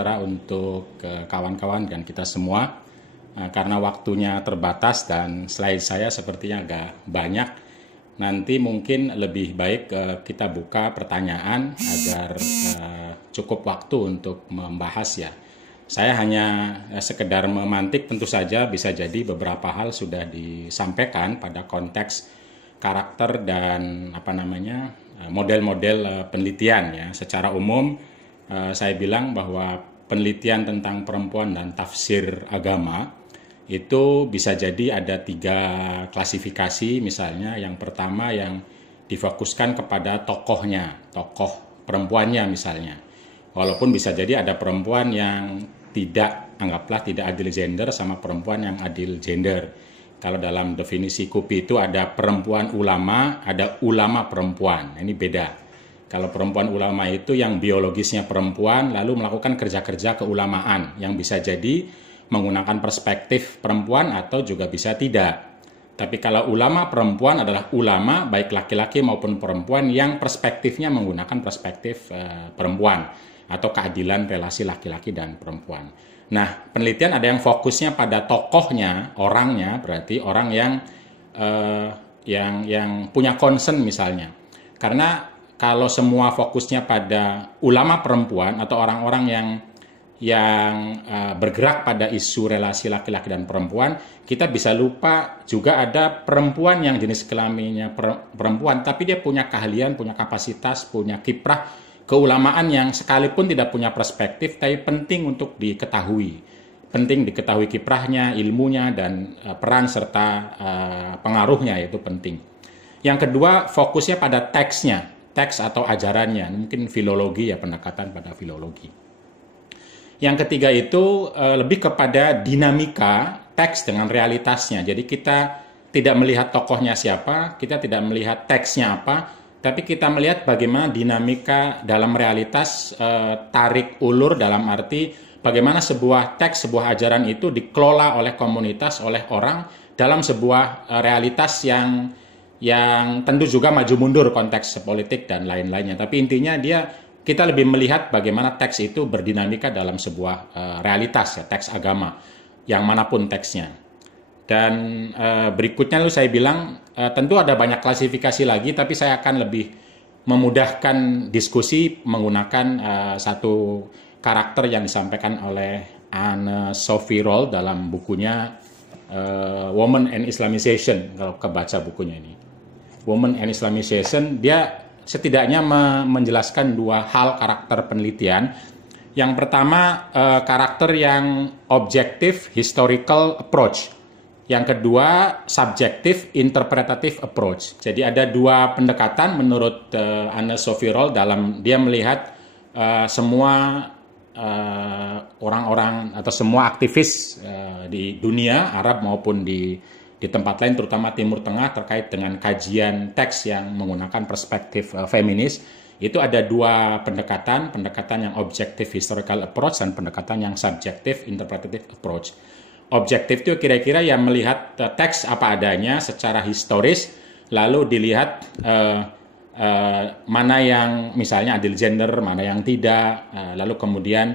sejahtera untuk kawan-kawan dan kita semua. Karena waktunya terbatas dan slide saya sepertinya agak banyak, nanti mungkin lebih baik kita buka pertanyaan agar cukup waktu untuk membahas ya. Saya hanya sekedar memantik, tentu saja bisa jadi beberapa hal sudah disampaikan pada konteks karakter dan model-model penelitian ya. Secara umum saya bilang bahwa penelitian tentang perempuan dan tafsir agama itu bisa jadi ada 3 klasifikasi. Misalnya yang pertama yang difokuskan kepada tokohnya, tokoh perempuannya misalnya. Walaupun bisa jadi ada perempuan yang anggaplah tidak adil gender sama perempuan yang adil gender. Kalau dalam definisi KUPI itu ada perempuan ulama, ada ulama perempuan. Ini beda. Kalau perempuan ulama itu yang biologisnya perempuan lalu melakukan kerja-kerja keulamaan yang bisa jadi menggunakan perspektif perempuan atau juga bisa tidak. Tapi kalau ulama perempuan adalah ulama baik laki-laki maupun perempuan yang perspektifnya menggunakan perspektif perempuan atau keadilan relasi laki-laki dan perempuan. Nah, penelitian ada yang fokusnya pada tokohnya, orangnya, berarti orang yang punya concern misalnya. Karena kalau semua fokusnya pada ulama perempuan atau orang-orang yang bergerak pada isu relasi laki-laki dan perempuan, kita bisa lupa juga ada perempuan yang jenis kelaminnya perempuan, tapi dia punya keahlian, punya kapasitas, punya kiprah keulamaan yang sekalipun tidak punya perspektif, tapi penting untuk diketahui. Penting diketahui kiprahnya, ilmunya, dan peran serta pengaruhnya, itu penting. Yang kedua, fokusnya pada teksnya, teks atau ajarannya, mungkin filologi ya, pendekatan pada filologi. Yang ketiga itu lebih kepada dinamika teks dengan realitasnya. Jadi kita tidak melihat tokohnya siapa, kita tidak melihat teksnya apa, tapi kita melihat bagaimana dinamika dalam realitas tarik ulur, dalam arti bagaimana sebuah teks, sebuah ajaran itu dikelola oleh komunitas, oleh orang dalam sebuah realitas yang tentu juga maju mundur konteks politik dan lain-lainnya. Tapi intinya kita lebih melihat bagaimana teks itu berdinamika dalam sebuah realitas ya, teks agama yang manapun teksnya. Dan berikutnya saya bilang tentu ada banyak klasifikasi lagi, tapi saya akan lebih memudahkan diskusi menggunakan satu karakter yang disampaikan oleh Anne-Sophie Roll dalam bukunya Women and Islamization. Kalau kebaca bukunya ini, Women and Islamization, dia setidaknya menjelaskan 2 hal karakter penelitian. Yang pertama, karakter yang objektif, historical approach. Yang kedua, subjektif, interpretative approach. Jadi ada 2 pendekatan menurut Anne-Sophie Roll dalam dia melihat semua orang-orang atau semua aktivis di dunia Arab maupun di tempat lain, terutama Timur Tengah, terkait dengan kajian teks yang menggunakan perspektif feminis. Itu ada 2 pendekatan yang objektif historical approach dan pendekatan yang subjektif interpretative approach. Objektif itu kira-kira yang melihat teks apa adanya secara historis, lalu dilihat mana yang misalnya adil gender, mana yang tidak, lalu kemudian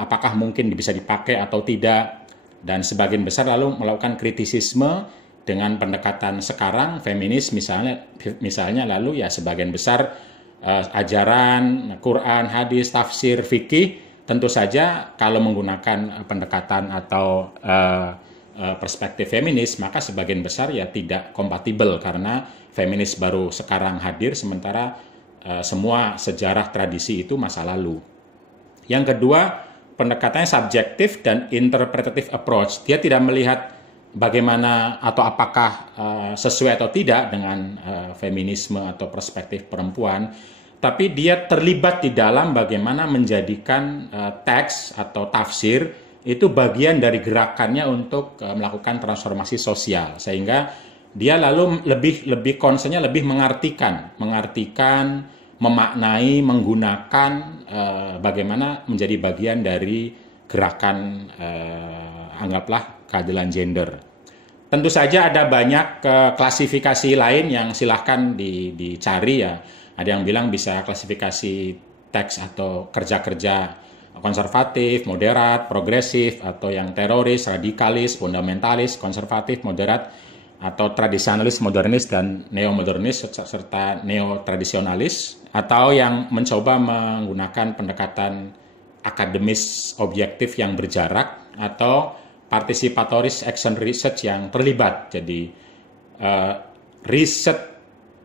apakah mungkin bisa dipakai atau tidak. Dan sebagian besar lalu melakukan kritisisme dengan pendekatan sekarang, feminis misalnya lalu ya sebagian besar ajaran, Quran, hadis, tafsir, fikih, tentu saja kalau menggunakan pendekatan atau perspektif feminis, maka sebagian besar ya tidak kompatibel karena feminis baru sekarang hadir, sementara semua sejarah tradisi itu masa lalu. Yang kedua, pendekatannya subjektif dan interpretative approach. Dia tidak melihat bagaimana atau apakah sesuai atau tidak dengan feminisme atau perspektif perempuan, tapi dia terlibat di dalam bagaimana menjadikan teks atau tafsir itu bagian dari gerakannya untuk melakukan transformasi sosial, sehingga dia lalu lebih concernnya lebih mengartikan, memaknai, menggunakan bagaimana menjadi bagian dari gerakan anggaplah keadilan gender. Tentu saja ada banyak klasifikasi lain yang silahkan dicari ya. Ada yang bilang bisa klasifikasi teks atau kerja-kerja konservatif, moderat, progresif, atau yang teroris, radikalis, fundamentalis, konservatif, moderat, atau tradisionalis, modernis, dan neomodernis, serta neotradisionalis, atau yang mencoba menggunakan pendekatan akademis objektif yang berjarak, atau participatoris action research yang terlibat. Jadi riset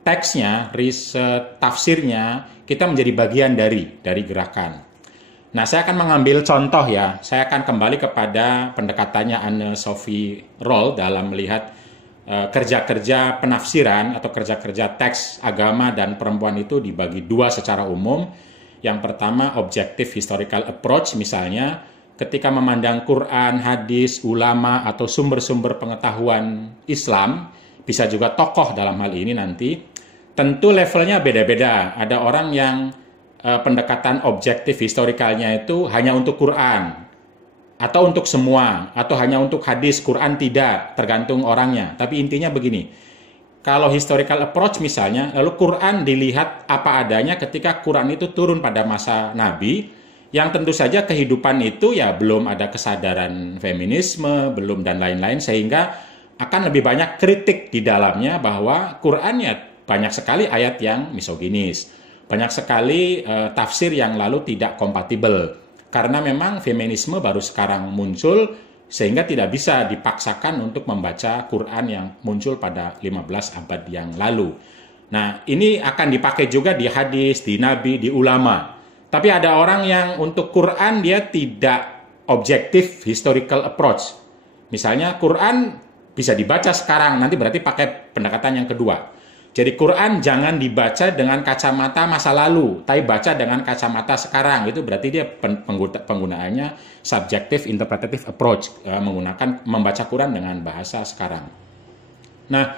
teksnya, riset tafsirnya, kita menjadi bagian dari gerakan. Nah, saya akan mengambil contoh ya. Saya akan kembali kepada pendekatannya Anne-Sophie Roll dalam melihat kerja-kerja penafsiran atau kerja-kerja teks agama dan perempuan itu dibagi dua secara umum. Yang pertama, objective historical approach, misalnya ketika memandang Quran, hadis, ulama, atau sumber-sumber pengetahuan Islam, bisa juga tokoh dalam hal ini nanti, tentu levelnya beda-beda. Ada orang yang pendekatan objektif historikalnya itu hanya untuk Quran, atau untuk semua, atau hanya untuk hadis, Quran tidak, tergantung orangnya. Tapi intinya begini, kalau historical approach misalnya, lalu Quran dilihat apa adanya ketika Quran itu turun pada masa Nabi, yang tentu saja kehidupan itu ya belum ada kesadaran feminisme, belum dan lain-lain, sehingga akan lebih banyak kritik di dalamnya bahwa Quran ya banyak sekali ayat yang misoginis, banyak sekali tafsir yang lalu tidak kompatibel. Karena memang feminisme baru sekarang muncul, sehingga tidak bisa dipaksakan untuk membaca Quran yang muncul pada 15 abad yang lalu. Nah, ini akan dipakai juga di hadis, di nabi, di ulama. Tapi ada orang yang untuk Quran dia tidak objektif historical approach. Misalnya Quran bisa dibaca sekarang, nanti berarti pakai pendekatan yang kedua. Jadi Quran jangan dibaca dengan kacamata masa lalu, tapi baca dengan kacamata sekarang. Itu berarti dia penggunaannya subjective interpretative approach, menggunakan membaca Quran dengan bahasa sekarang. Nah,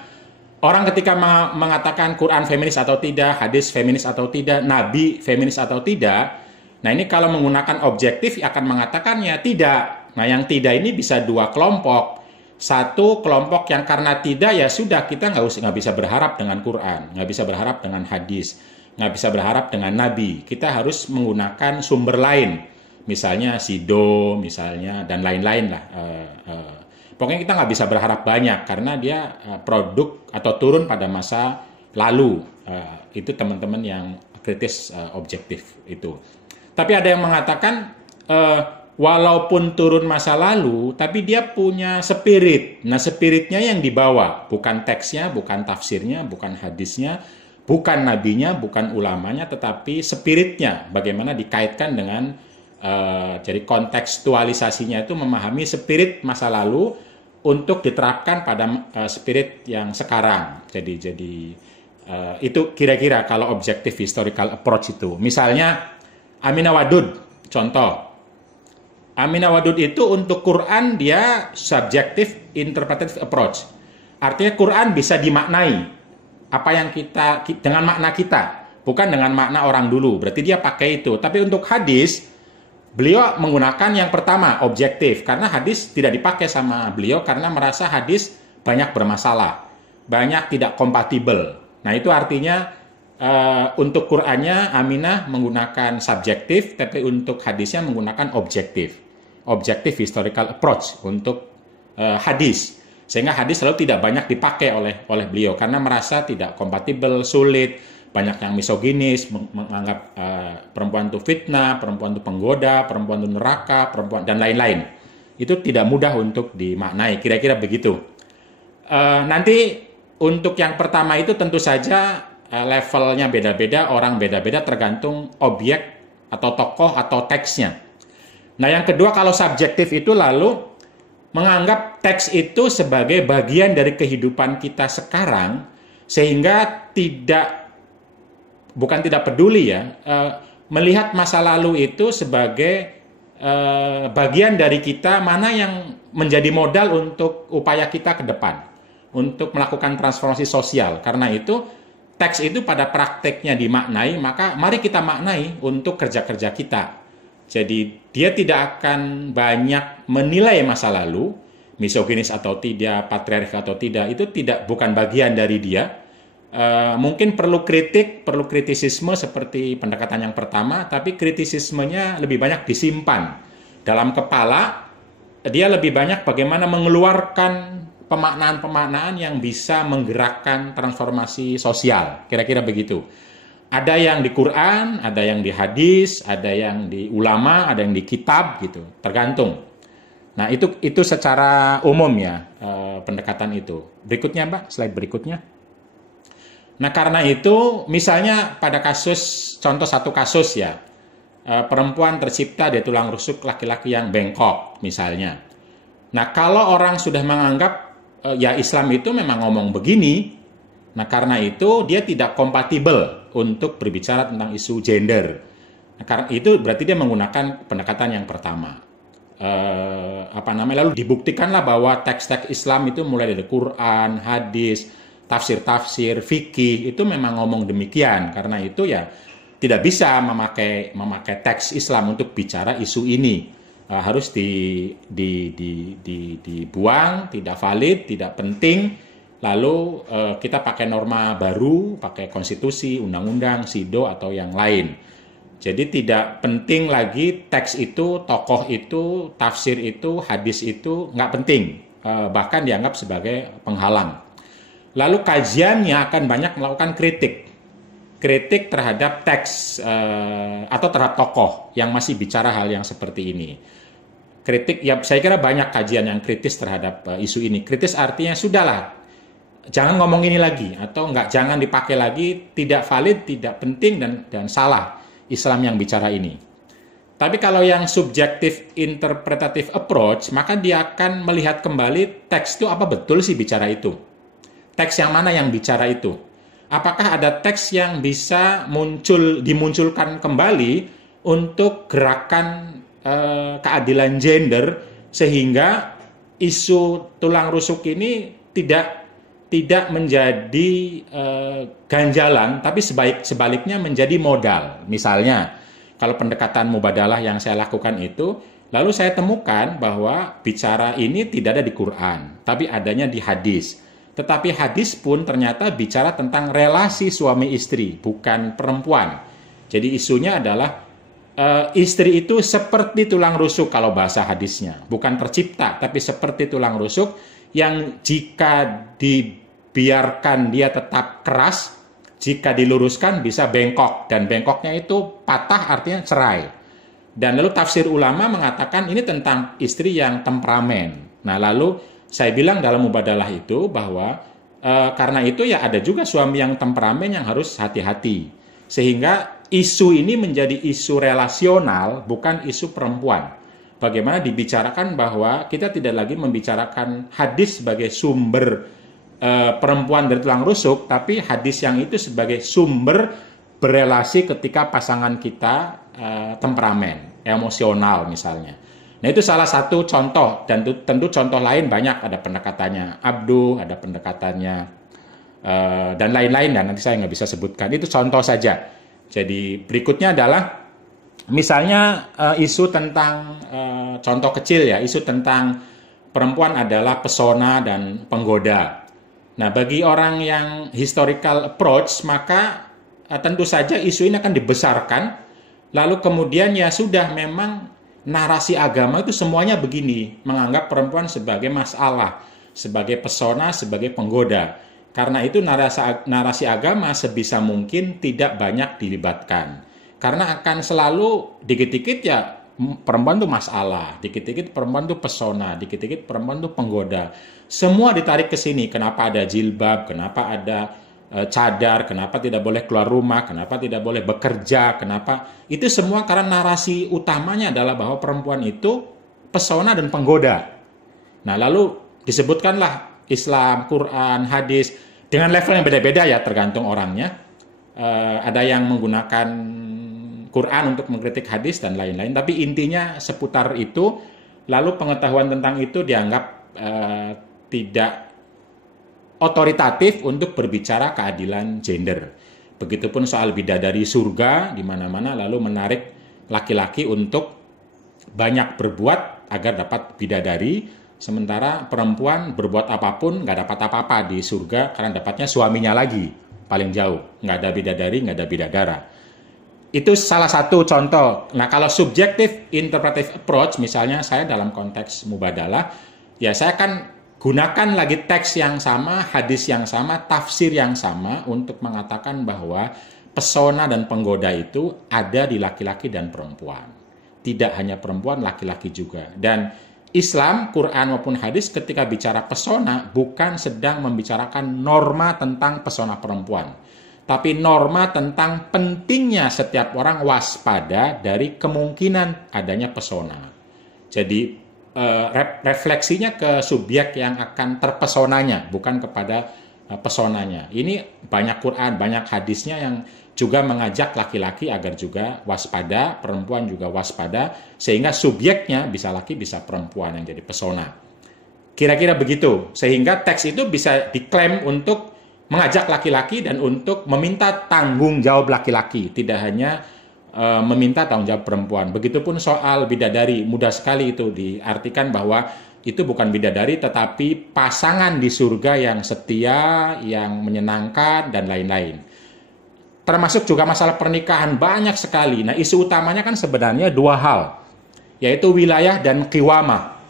orang ketika mengatakan Quran feminis atau tidak, hadis feminis atau tidak, nabi feminis atau tidak, nah ini kalau menggunakan objektif akan mengatakannya tidak. Nah, yang tidak ini bisa dua kelompok. Satu kelompok yang karena tidak ya sudah, kita nggak bisa berharap dengan Quran, nggak bisa berharap dengan hadis, nggak bisa berharap dengan nabi. Kita harus menggunakan sumber lain, misalnya Sido, misalnya dan lain-lain lah. Pokoknya kita nggak bisa berharap banyak karena dia produk atau turun pada masa lalu. Itu teman-teman yang kritis objektif itu. Tapi ada yang mengatakan walaupun turun masa lalu, tapi dia punya spirit. Nah, spiritnya yang dibawa, bukan teksnya, bukan tafsirnya, bukan hadisnya, bukan nabinya, bukan ulamanya, tetapi spiritnya. Bagaimana dikaitkan dengan, jadi kontekstualisasinya itu memahami spirit masa lalu untuk diterapkan pada spirit yang sekarang. Jadi itu kira-kira kalau objektif historical approach itu. Misalnya Aminah Wadud, contoh. Aminah Wadud itu untuk Quran dia subjective interpretative approach. Artinya Quran bisa dimaknai apa yang kita dengan makna kita, bukan dengan makna orang dulu. Berarti dia pakai itu. Tapi untuk hadis beliau menggunakan yang pertama objektif, karena hadis tidak dipakai sama beliau karena merasa hadis banyak bermasalah, banyak tidak kompatibel. Nah, itu artinya untuk Qurannya Aminah menggunakan subjektif, tapi untuk hadisnya menggunakan objektif. Objektif historical approach untuk hadis. Sehingga hadis selalu tidak banyak dipakai oleh beliau karena merasa tidak kompatibel, sulit, banyak yang misoginis, menganggap perempuan itu fitnah, perempuan itu penggoda, perempuan itu neraka, perempuan dan lain-lain. Itu tidak mudah untuk dimaknai, kira-kira begitu. Nanti untuk yang pertama itu tentu saja levelnya beda-beda, orang beda-beda tergantung objek atau tokoh atau teksnya. Nah, yang kedua kalau subjektif itu lalu menganggap teks itu sebagai bagian dari kehidupan kita sekarang, sehingga bukan tidak peduli ya, melihat masa lalu itu sebagai bagian dari kita, mana yang menjadi modal untuk upaya kita ke depan, untuk melakukan transformasi sosial. Karena itu teks itu pada prakteknya dimaknai, maka mari kita maknai untuk kerja-kerja kita. Jadi dia tidak akan banyak menilai masa lalu, misoginis atau tidak, patriarki atau tidak, itu bukan bagian dari dia. Mungkin perlu kritik, perlu kritisisme seperti pendekatan yang pertama, tapi kritisismenya lebih banyak disimpan dalam kepala. Dia lebih banyak bagaimana mengeluarkan pemaknaan-pemaknaan yang bisa menggerakkan transformasi sosial, kira-kira begitu. Ada yang di Quran, ada yang di hadis, ada yang di ulama, ada yang di kitab gitu, tergantung. Nah itu secara umum ya pendekatan itu. Berikutnya Mbak, slide berikutnya. Nah karena itu misalnya pada kasus, contoh satu kasus ya, perempuan tercipta dari tulang rusuk laki-laki yang bengkok misalnya. Nah kalau orang sudah menganggap ya Islam itu memang ngomong begini, nah karena itu dia tidak kompatibel untuk berbicara tentang isu gender. Nah, karena itu berarti dia menggunakan pendekatan yang pertama. Lalu dibuktikanlah bahwa teks-teks Islam itu mulai dari Quran, hadis, tafsir-tafsir, fikih itu memang ngomong demikian. Karena itu ya tidak bisa memakai teks Islam untuk bicara isu ini. Harus dibuang, tidak valid, tidak penting. Lalu kita pakai norma baru, pakai konstitusi, undang-undang, SIDO atau yang lain. Jadi tidak penting lagi teks itu, tokoh itu, tafsir itu, hadis itu nggak penting. Bahkan dianggap sebagai penghalang. Lalu kajiannya akan banyak melakukan kritik terhadap teks atau terhadap tokoh yang masih bicara hal yang seperti ini. Kritik, ya saya kira banyak kajian yang kritis terhadap isu ini. Kritis artinya sudahlah, jangan ngomong ini lagi, atau jangan dipakai lagi, tidak valid, tidak penting, dan salah Islam yang bicara ini. Tapi kalau yang subjektif interpretative approach, maka dia akan melihat kembali teks itu apa betul sih bicara itu. Teks yang mana yang bicara itu? Apakah ada teks yang bisa dimunculkan kembali untuk gerakan keadilan gender, sehingga isu tulang rusuk ini tidak menjadi ganjalan, tapi sebaliknya menjadi modal. Misalnya, kalau pendekatan mubadalah yang saya lakukan itu, lalu saya temukan bahwa bicara ini tidak ada di Quran, tapi adanya di hadis. Tetapi hadis pun ternyata bicara tentang relasi suami istri, bukan perempuan. Jadi isunya adalah istri itu seperti tulang rusuk kalau bahasa hadisnya. Bukan tercipta, tapi seperti tulang rusuk yang jika dibiarkan dia tetap keras, jika diluruskan bisa bengkok. Dan bengkoknya itu patah artinya cerai. Dan lalu tafsir ulama mengatakan ini tentang istri yang temperamen. Nah lalu saya bilang dalam mubadalah itu bahwa karena itu ya ada juga suami yang temperamen yang harus hati-hati. Sehingga isu ini menjadi isu relasional, bukan isu perempuan. Bagaimana dibicarakan bahwa kita tidak lagi membicarakan hadis sebagai sumber perempuan dari tulang rusuk, tapi hadis yang itu sebagai sumber berelasi ketika pasangan kita temperamen, emosional misalnya. Nah itu salah satu contoh, dan tentu contoh lain banyak, ada pendekatannya Abduh, ada pendekatannya dan lain-lain, dan nanti saya nggak bisa sebutkan, itu contoh saja. Jadi berikutnya adalah misalnya isu tentang contoh kecil ya, isu tentang perempuan adalah pesona dan penggoda. Nah bagi orang yang historical approach, maka tentu saja isu ini akan dibesarkan, lalu kemudian ya sudah, memang narasi agama itu semuanya begini, menganggap perempuan sebagai masalah, sebagai pesona, sebagai penggoda. Karena itu narasi agama sebisa mungkin tidak banyak dilibatkan. Karena akan selalu dikit-dikit ya perempuan itu masalah, dikit-dikit perempuan itu pesona, dikit-dikit perempuan itu penggoda. Semua ditarik ke sini. Kenapa ada jilbab, kenapa ada cadar, kenapa tidak boleh keluar rumah, kenapa tidak boleh bekerja, kenapa. Itu semua karena narasi utamanya adalah bahwa perempuan itu pesona dan penggoda. Nah lalu disebutkanlah Islam, Quran, hadis, dengan level yang beda-beda ya, tergantung orangnya. Ada yang menggunakan Quran untuk mengkritik hadis dan lain-lain, tapi intinya seputar itu. Lalu pengetahuan tentang itu dianggap tidak otoritatif untuk berbicara keadilan gender. Begitupun soal bidadari surga di mana-mana, lalu menarik laki-laki untuk banyak berbuat agar dapat bidadari. Sementara perempuan berbuat apapun nggak dapat apa-apa di surga karena dapatnya suaminya lagi. paling jauh. Nggak ada bidadari, nggak ada bidadara. Itu salah satu contoh. Nah, kalau subjective interpretive approach, misalnya saya dalam konteks mubadalah, ya saya akan gunakan lagi teks yang sama, hadis yang sama, tafsir yang sama untuk mengatakan bahwa pesona dan penggoda itu ada di laki-laki dan perempuan. Tidak hanya perempuan, laki-laki juga. Dan Islam, Quran maupun hadis ketika bicara pesona bukan sedang membicarakan norma tentang pesona perempuan. Tapi norma tentang pentingnya setiap orang waspada dari kemungkinan adanya pesona. Jadi refleksinya ke subjek yang akan terpesonanya, bukan kepada pesonanya. Ini banyak Quran, banyak hadisnya yang juga mengajak laki-laki agar juga waspada, perempuan juga waspada, sehingga subjeknya bisa laki, bisa perempuan yang jadi pesona. Kira-kira begitu, sehingga teks itu bisa diklaim untuk mengajak laki-laki dan untuk meminta tanggung jawab laki-laki, tidak hanya meminta tanggung jawab perempuan. Begitupun soal bidadari, mudah sekali itu diartikan bahwa itu bukan bidadari tetapi pasangan di surga yang setia, yang menyenangkan dan lain-lain. Termasuk juga masalah pernikahan banyak sekali. Nah, isu utamanya kan sebenarnya dua hal, yaitu wilayah dan qiwamah.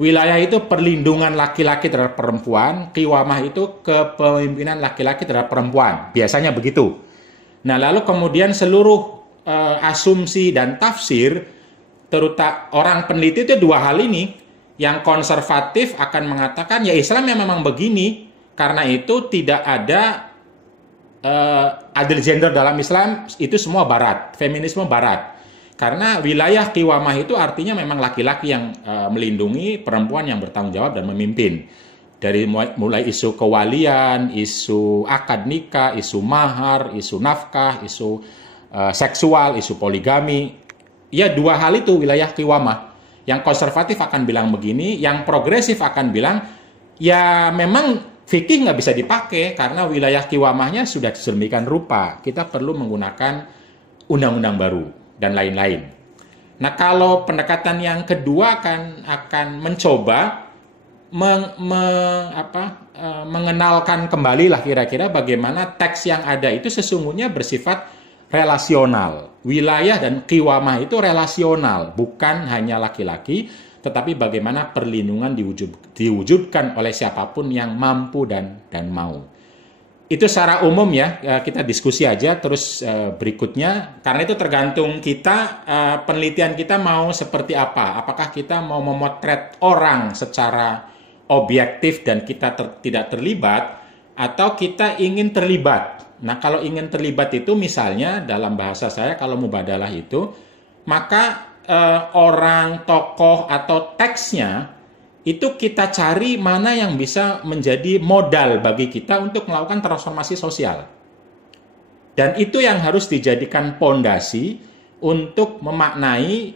Wilayah itu perlindungan laki-laki terhadap perempuan, qiwamah itu kepemimpinan laki-laki terhadap perempuan. Biasanya begitu. Nah, lalu kemudian seluruh asumsi dan tafsir, terutama orang peneliti itu dua hal ini. Yang konservatif akan mengatakan, ya Islam yang memang begini, karena itu tidak ada adil gender dalam Islam, itu semua barat, feminisme barat. Karena wilayah qiwamah itu artinya memang laki-laki yang melindungi, perempuan yang bertanggung jawab dan memimpin. Dari mulai isu kewalian, isu akad nikah, isu mahar, isu nafkah, isu seksual, isu poligami. Ya dua hal itu wilayah qiwamah. Yang konservatif akan bilang begini, yang progresif akan bilang, ya memang fikih nggak bisa dipakai karena wilayah qiwamahnya sudah sedemikian rupa. Kita perlu menggunakan undang-undang baru dan lain-lain. Nah, kalau pendekatan yang kedua akan mencoba mengenalkan kembali lah kira-kira bagaimana teks yang ada itu sesungguhnya bersifat relasional. Wilayah dan qiwamah itu relasional, bukan hanya laki-laki, tetapi bagaimana perlindungan diwujudkan oleh siapapun yang mampu dan mau. Itu secara umum ya, kita diskusi aja terus berikutnya, karena itu tergantung kita, penelitian kita mau seperti apa. Apakah kita mau memotret orang secara objektif dan kita tidak terlibat, atau kita ingin terlibat. Nah, kalau ingin terlibat itu misalnya dalam bahasa saya kalau mubadalah itu, maka orang, tokoh, atau teksnya itu kita cari mana yang bisa menjadi modal bagi kita untuk melakukan transformasi sosial. Dan itu yang harus dijadikan pondasi untuk memaknai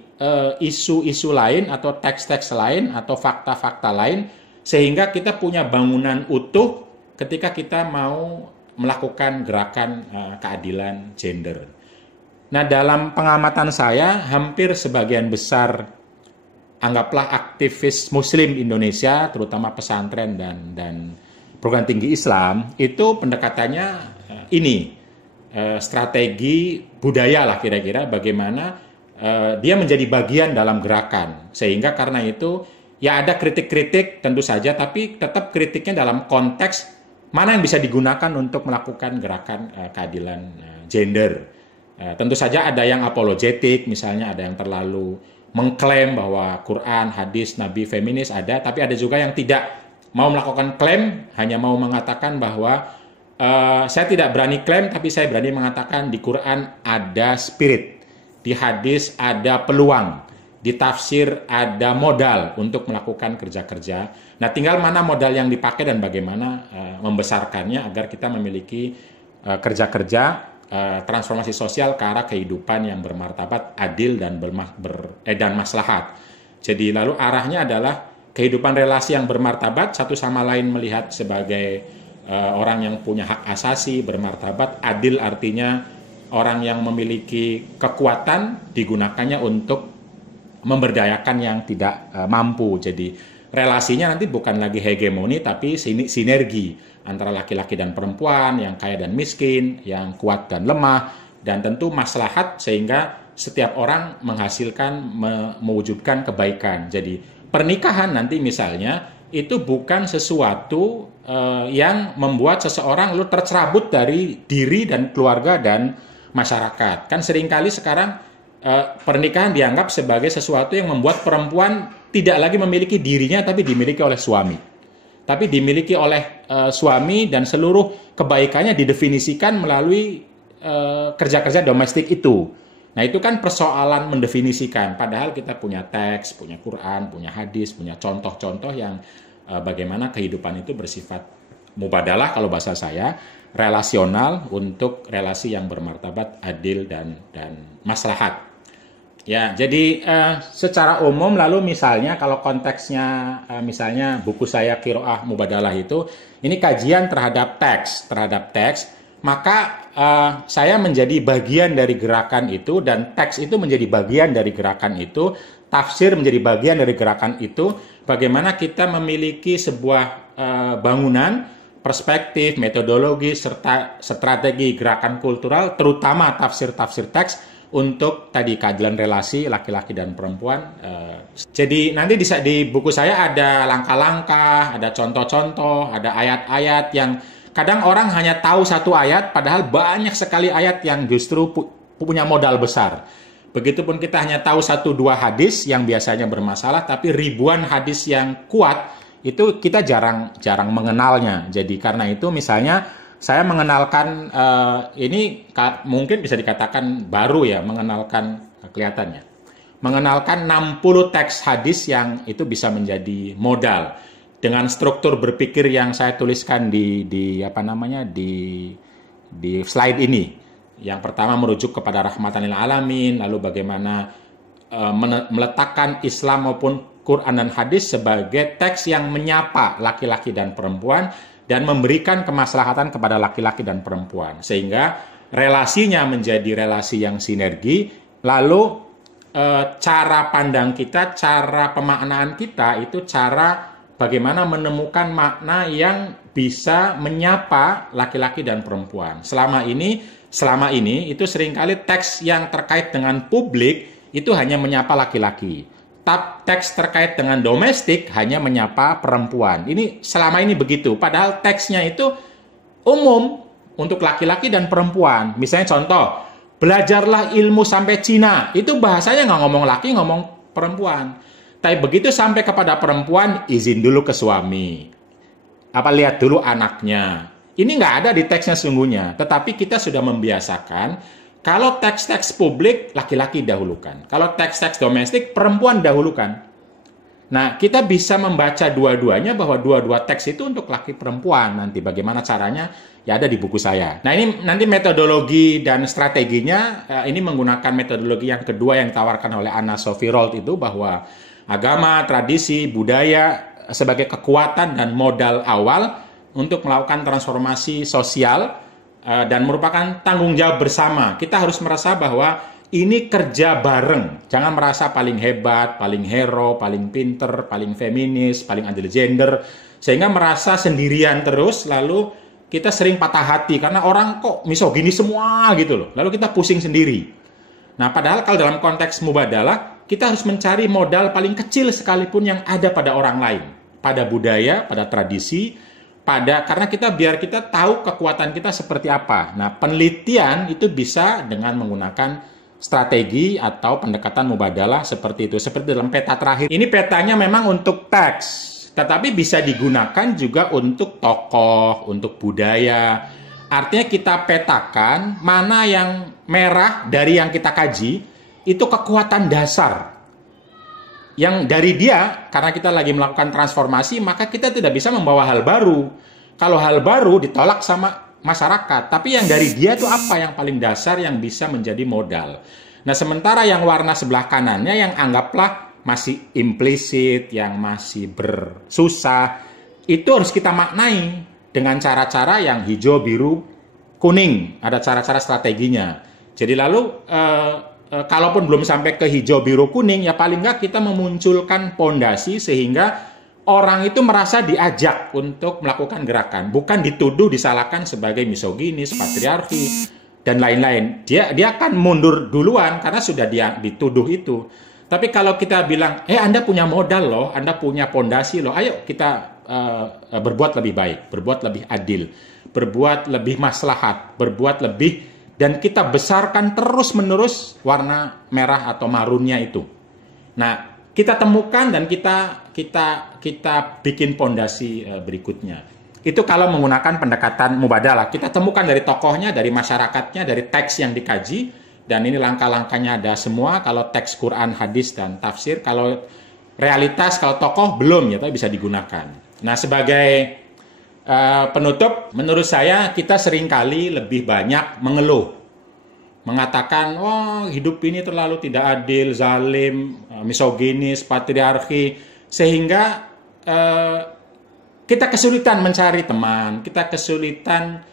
isu-isu lain atau teks-teks lain atau fakta-fakta lain, sehingga kita punya bangunan utuh ketika kita mau melakukan gerakan keadilan gender. Nah, dalam pengamatan saya, hampir sebagian besar, anggaplah aktivis Muslim Indonesia, terutama pesantren dan program tinggi Islam, itu pendekatannya ini, strategi budaya lah kira-kira, bagaimana dia menjadi bagian dalam gerakan. Sehingga karena itu, ya ada kritik-kritik tentu saja, tapi tetap kritiknya dalam konteks mana yang bisa digunakan untuk melakukan gerakan keadilan gender. Tentu saja ada yang apologetik, misalnya ada yang terlalu mengklaim bahwa Quran, hadis, Nabi, feminis ada, tapi ada juga yang tidak mau melakukan klaim, hanya mau mengatakan bahwa saya tidak berani klaim, tapi saya berani mengatakan di Quran ada spirit, di hadis ada peluang, di tafsir ada modal untuk melakukan kerja-kerja. Nah, tinggal mana modal yang dipakai dan bagaimana membesarkannya agar kita memiliki kerja-kerja transformasi sosial ke arah kehidupan yang bermartabat, adil dan maslahat. Jadi lalu arahnya adalah kehidupan relasi yang bermartabat, satu sama lain melihat sebagai orang yang punya hak asasi, bermartabat, adil artinya orang yang memiliki kekuatan digunakannya untuk memberdayakan yang tidak mampu. Jadi relasinya nanti bukan lagi hegemoni, tapi sinergi antara laki-laki dan perempuan, yang kaya dan miskin, yang kuat dan lemah, dan tentu maslahat sehingga setiap orang menghasilkan, mewujudkan kebaikan. Jadi pernikahan nanti misalnya itu bukan sesuatu yang membuat seseorang lu tercerabut dari diri dan keluarga dan masyarakat. Kan seringkali sekarang pernikahan dianggap sebagai sesuatu yang membuat perempuan tidak lagi memiliki dirinya, tapi dimiliki oleh suami. Tapi dimiliki oleh suami, dan seluruh kebaikannya didefinisikan melalui kerja-kerja domestik itu. Nah, itu kan persoalan mendefinisikan. Padahal kita punya teks, punya Quran, punya hadis, punya contoh-contoh yang bagaimana kehidupan itu bersifat mubadalah, kalau bahasa saya, relasional untuk relasi yang bermartabat, adil, dan maslahat. Ya, jadi secara umum lalu misalnya kalau konteksnya misalnya buku saya Qiraah Mubadalah itu, ini kajian terhadap teks, maka saya menjadi bagian dari gerakan itu, dan teks itu menjadi bagian dari gerakan itu, tafsir menjadi bagian dari gerakan itu, bagaimana kita memiliki sebuah bangunan, perspektif, metodologi, serta strategi gerakan kultural, terutama tafsir-tafsir teks, untuk tadi keadilan relasi laki-laki dan perempuan. Jadi nanti di buku saya ada langkah-langkah, ada contoh-contoh, ada ayat-ayat yang kadang orang hanya tahu satu ayat, padahal banyak sekali ayat yang justru punya modal besar. Begitupun kita hanya tahu 1-2 hadis yang biasanya bermasalah, tapi ribuan hadis yang kuat itu kita jarang mengenalnya. Jadi karena itu misalnya saya mengenalkan ini mungkin bisa dikatakan baru ya, mengenalkan 60 teks hadis yang itu bisa menjadi modal dengan struktur berpikir yang saya tuliskan di slide ini. Yang pertama merujuk kepada rahmatan lil alamin, lalu bagaimana meletakkan Islam maupun Quran dan hadis sebagai teks yang menyapa laki-laki dan perempuan dan memberikan kemaslahatan kepada laki-laki dan perempuan, sehingga relasinya menjadi relasi yang sinergi. Lalu cara pandang kita, cara pemaknaan kita itu cara bagaimana menemukan makna yang bisa menyapa laki-laki dan perempuan. Selama ini itu seringkali teks yang terkait dengan publik itu hanya menyapa laki-laki. Teks terkait dengan domestik hanya menyapa perempuan. Ini selama ini begitu. Padahal teksnya itu umum untuk laki-laki dan perempuan. Misalnya contoh, belajarlah ilmu sampai Cina. Itu bahasanya nggak ngomong laki, ngomong perempuan. Tapi begitu sampai kepada perempuan, izin dulu ke suami. Lihat dulu anaknya. Ini nggak ada di teksnya sungguhnya. Tetapi kita sudah membiasakan, kalau teks-teks publik, laki-laki dahulukan. Kalau teks-teks domestik, perempuan dahulukan. Nah, kita bisa membaca dua-duanya, bahwa dua-dua teks itu untuk laki perempuan. Nanti bagaimana caranya, ya ada di buku saya. Nah, ini nanti metodologi dan strateginya, ini menggunakan metodologi yang kedua yang ditawarkan oleh Anna Sophie Rold itu, bahwa agama, tradisi, budaya sebagai kekuatan dan modal awal untuk melakukan transformasi sosial, dan merupakan tanggung jawab bersama. Kita harus merasa bahwa ini kerja bareng. Jangan merasa paling hebat, paling hero, paling pinter, paling feminis, paling adil gender, sehingga merasa sendirian terus, lalu kita sering patah hati karena orang kok misogini semua gitu loh. Lalu kita pusing sendiri. Nah, padahal kalau dalam konteks mubadalah, kita harus mencari modal paling kecil sekalipun yang ada pada orang lain, pada budaya, pada tradisi, karena biar kita tahu kekuatan kita seperti apa. Nah, penelitian itu bisa dengan menggunakan strategi atau pendekatan mubadalah seperti itu. Seperti dalam peta terakhir. Ini petanya memang untuk teks, tetapi bisa digunakan juga untuk tokoh, untuk budaya. Artinya kita petakan mana yang merah dari yang kita kaji, itu kekuatan dasar. Yang dari dia, karena kita lagi melakukan transformasi, maka kita tidak bisa membawa hal baru. Kalau hal baru ditolak sama masyarakat, tapi yang dari dia itu apa yang paling dasar yang bisa menjadi modal. Nah, sementara yang warna sebelah kanannya yang anggaplah masih implisit, yang masih bersusah, itu harus kita maknai dengan cara-cara yang hijau, biru, kuning. Ada cara-cara strateginya. Jadi lalu kalaupun belum sampai ke hijau, biru, kuning, ya paling nggak kita memunculkan pondasi sehingga orang itu merasa diajak untuk melakukan gerakan, bukan dituduh, disalahkan sebagai misoginis, patriarki, dan lain-lain. Dia akan mundur duluan karena sudah dia dituduh itu. Tapi kalau kita bilang, Anda punya modal loh, Anda punya pondasi loh, ayo kita berbuat lebih baik, berbuat lebih adil, berbuat lebih maslahat, berbuat lebih, dan kita besarkan terus-menerus warna merah atau marunnya itu. Nah, kita temukan dan kita bikin pondasi berikutnya. Itu kalau menggunakan pendekatan mubadalah. Kita temukan dari tokohnya, dari masyarakatnya, dari teks yang dikaji, dan ini langkah-langkahnya ada semua. Kalau teks Quran, hadis, dan tafsir, kalau realitas, kalau tokoh belum ya, tapi bisa digunakan. Nah, sebagai penutup, menurut saya kita seringkali lebih banyak mengeluh, mengatakan, hidup ini terlalu tidak adil, zalim, misoginis, patriarki, sehingga kita kesulitan mencari teman, kita kesulitan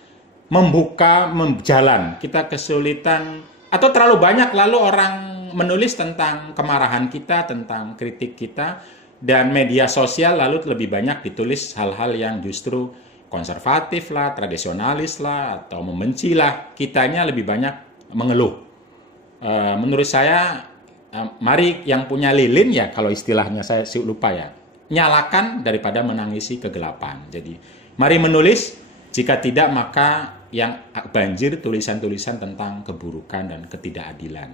membuka jalan, kita kesulitan, atau terlalu banyak lalu orang menulis tentang kemarahan kita, tentang kritik kita, dan media sosial lalu lebih banyak ditulis hal-hal yang justru konservatif lah, tradisionalis lah, atau membenci lah. Kitanya lebih banyak mengeluh. Menurut saya, mari yang punya lilin ya, kalau istilahnya saya lupa ya, nyalakan daripada menangisi kegelapan. Jadi, mari menulis, jika tidak maka yang banjir tulisan-tulisan tentang keburukan dan ketidakadilan.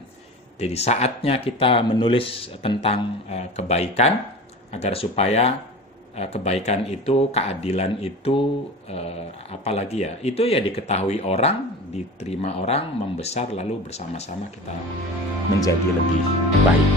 Jadi saatnya kita menulis tentang kebaikan, agar supaya kebaikan itu, keadilan itu, apalagi ya, itu ya diketahui orang, diterima orang, membesar, lalu bersama-sama kita menjadi lebih baik.